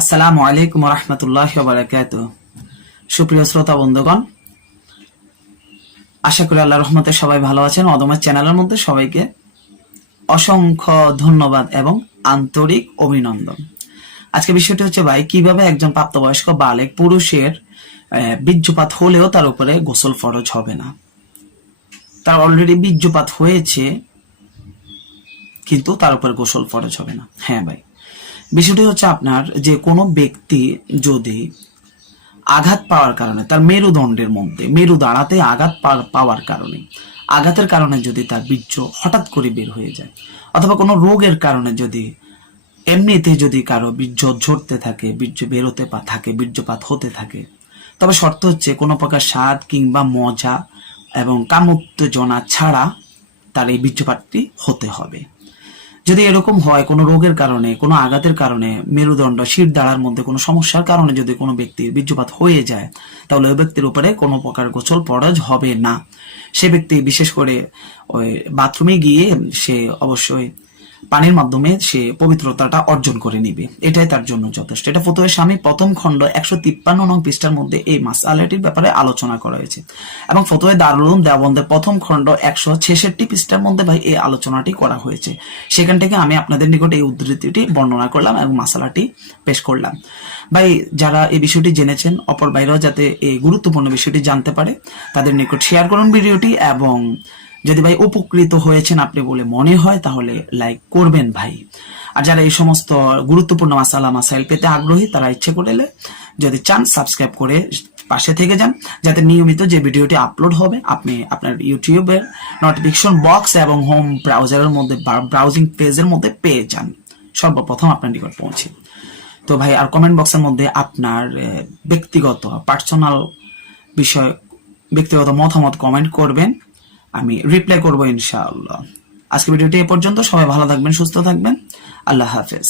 আসসালামু আলাইকুম রহমতুল্লাহ বারাকাত। সুপ্রিয় শ্রোতা, বন্ধুগণ, আশা করি আল্লাহ রহমতে সবাই ভালো আছেন। অদমের চ্যানেলের মধ্যে সবাইকে অসংখ্য ধন্যবাদ এবং আন্তরিক অভিনন্দন। আজকে বিষয়টি হচ্ছে, ভাই, কীভাবে একজন প্রাপ্তবয়স্ক বালেক পুরুষের বীর্যপাত হলেও তার উপরে গোসল ফরজ হবে না। তার অলরেডি বীর্যপাত হয়েছে, কিন্তু তার উপর গোসল ফরজ হবে না। হ্যাঁ ভাই। বিষয়টি হচ্ছে আপনার যে কোনো ব্যক্তি যদি আঘাত পাওয়ার কারণে, তার মেরুদণ্ডের মধ্যে, মেরু দাঁড়াতে আঘাত পাওয়ার কারণে, আঘাতের কারণে যদি তার বীর্য হঠাৎ করে বের হয়ে যায়, অথবা কোনো রোগের কারণে যদি এমনিতে যদি কারও বীর্য ঝরতে থাকে, বীর্য বেরোতে পা- থাকে, বীর্যপাত হতে থাকে, তবে শর্ত হচ্ছে কোনো প্রকার স্বাদ কিংবা মজা এবং কামোত্তেজনা ছাড়া তার এই বীর্যপাতটি হতে হবে। যদি এরকম হয়, কোনো রোগের কারণে, কোনো আঘাতের কারণে, মেরুদণ্ড, শির দাঁড়ার মধ্যে কোনো সমস্যার কারণে যদি কোনো ব্যক্তির বীর্যপাত হয়ে যায়, তাহলে ওই ব্যক্তির উপরে কোনো প্রকার গোসল পরাজ হবে না। সে ব্যক্তি বিশেষ করে ওই বাথরুমে গিয়ে সে অবশ্যই পানির মাধ্যমে সে পবিত্রতাটা অর্জন করে নিবে। এটাই তার জন্য যথেষ্ট। এটা ফতোয় স্বামী প্রথম খণ্ড একশো তিপ্পান্ন নং পৃষ্ঠার মধ্যে এই মাসালাটির ব্যাপারে আলোচনা করা হয়েছে। এবং ফতোয় দারুল দেওবন্দের প্রথম খণ্ড একশো ছেষট্টি পৃষ্ঠার মধ্যে ভাই এই আলোচনাটি করা হয়েছে। সেখান থেকে আমি আপনাদের নিকট এই উদ্ধৃতিটি বর্ণনা করলাম এবং মাসালাটি পেশ করলাম। ভাই, যারা এই বিষয়টি জেনেছেন, অপর বাইরেও যাতে এই গুরুত্বপূর্ণ বিষয়টি জানতে পারে, তাদের নিকট শেয়ার করুন ভিডিওটি এবং যদি ভাই উপকৃত হয়েছেন আপনি বলে মনে হয়, তাহলে লাইক করবেন ভাই। আর যারা এই সমস্ত গুরুত্বপূর্ণ মাসালা, মাসাইল পেতে আগ্রহী, তারা ইচ্ছে করলে যদি চান সাবস্ক্রাইব করে পাশে থেকে যান, যাতে নিয়মিত যে ভিডিওটি আপলোড হবে, আপনি আপনার ইউটিউবের নোটিফিকেশন বক্স এবং হোম ব্রাউজারের মধ্যে ব্রাউজিং পেজের মধ্যে পেয়ে যান। সর্বপ্রথম আপনার নিকট পৌঁছে। তো ভাই, আর কমেন্ট বক্সের মধ্যে আপনার ব্যক্তিগত পার্সোনাল বিষয়, ব্যক্তিগত মতামত কমেন্ট করবেন। আমি রিপ্লাই করব ইনশাআল্লাহ। আজকে ভিডিওটি এ পর্যন্ত। সবাই ভালো থাকবেন, সুস্থ থাকবেন। আল্লাহ হাফেজ।